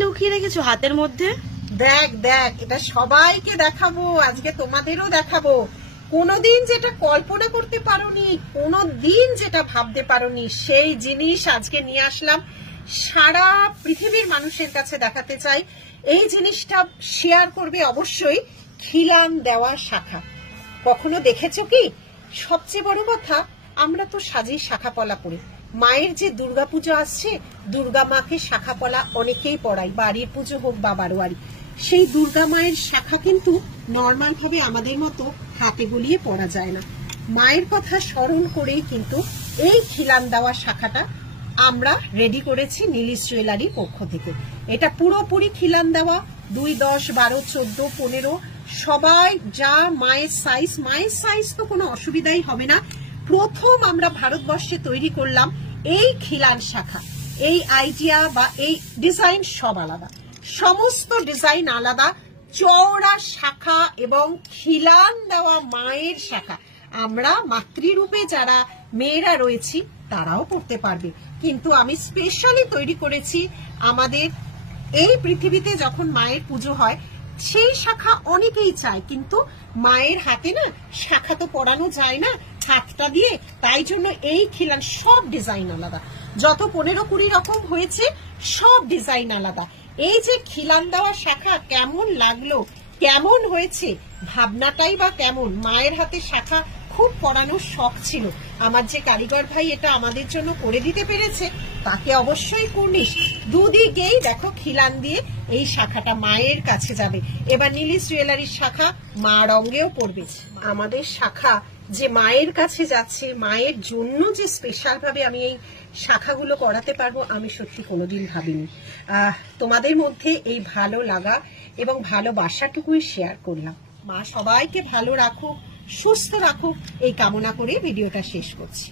লুকিয়ে রেখেছো হাতের মধ্যে? দেখ দেখ, এটা সবাইকে দেখাবো, আজকে তোমাদেরও দেখাবো। কোনোদিন যেটা কল্পনা করতে পারোনি, কোনোদিন যেটা ভাবতে পারোনি, সেই জিনিস আজকে নিয়ে আসলাম, সারা পৃথিবীর মানুষের কাছে দেখাতে চাই। এই জিনিসটা শেয়ার করবে অবশ্যই খিলান দেওয়া শাখা। কখনো দেখেছো কি? সবচেয়ে বড় কথা, আমরা তো সাজি শাখা পলা পরি। মায়ের যে দুর্গাপুজো আসছে, দুর্গা মাকে শাখা পলা অনেকেই পড়াই, বাড়ির পুজো হোক বা বারোয়ারি। সেই দুর্গা মায়ের শাখা কিন্তু নর্মাল ভাবে আমাদের মতো হাতে গলিয়ে পড়া যায় না। মায়ের কথা স্মরণ করেই কিন্তু এই খিলান দেওয়া শাখাটা আমরা রেডি করেছি নীলিশ জুয়েলারির পক্ষ থেকে। এটা পুরোপুরি খিলান দেওয়া, 2, 10, 12, 14, 15 সবাই যা মায়ের সাইজ তো কোনো অসুবিধাই হবে না। প্রথম আমরা ভারতবর্ষে তৈরি করলাম এই খিলান শাখা। এই আইডিয়া বা এই ডিজাইন সব আলাদা, সমস্ত ডিজাইন আলাদা। চওড়া শাখা এবং খিলান দেওয়া মায়ের শাখা আমরা মাতৃরূপে যারা মেয়েরা রয়েছি তারাও পড়তে পারবে, কিন্তু আমি স্পেশালি তৈরি করেছি আমাদের এই পৃথিবীতে যখন মায়ের পুজো হয় সেই শাখা অনেকেই চায়, কিন্তু মায়ের হাতে না শাখা তো পরানো যায় না হাতটা দিয়ে, তাই জন্য এই খিলান সব ডিজাইন আলাদা। যত 15-20 রকম হয়েছে সব ডিজাইন আলাদা। এই যে খিলান দেওয়া শাখা কেমন লাগলো, কেমন হয়েছে, ভাবনাটাই বা কেমন। মায়ের হাতে শাখা খুব পরানোর শখ ছিল আমার, যে কারিগর ভাই এটা আমাদের জন্য করে দিতে পেরেছে তাকে অবশ্যই কুর্নিশ। দুদিকেই দেখো খিলান দিয়ে এই শাখাটা মায়ের কাছে যাবে। এবার নীলিশ জুয়েলারির শাখা মা রঙেও পড়বে। আমাদের শাখা যে মায়ের কাছে যাচ্ছে, মায়ের জন্য যে স্পেশাল ভাবে আমি এই শাখাগুলো করাতে পারবো, আমি সত্যি কোনোদিন ভাবিনি। তোমাদের মধ্যে এই ভালো লাগা এবং ভালোবাসাটুকুই শেয়ার করলাম। মা সবাইকে ভালো রাখুক, সুস্থ রাখুক, এই কামনা করে ভিডিওটা শেষ করছি।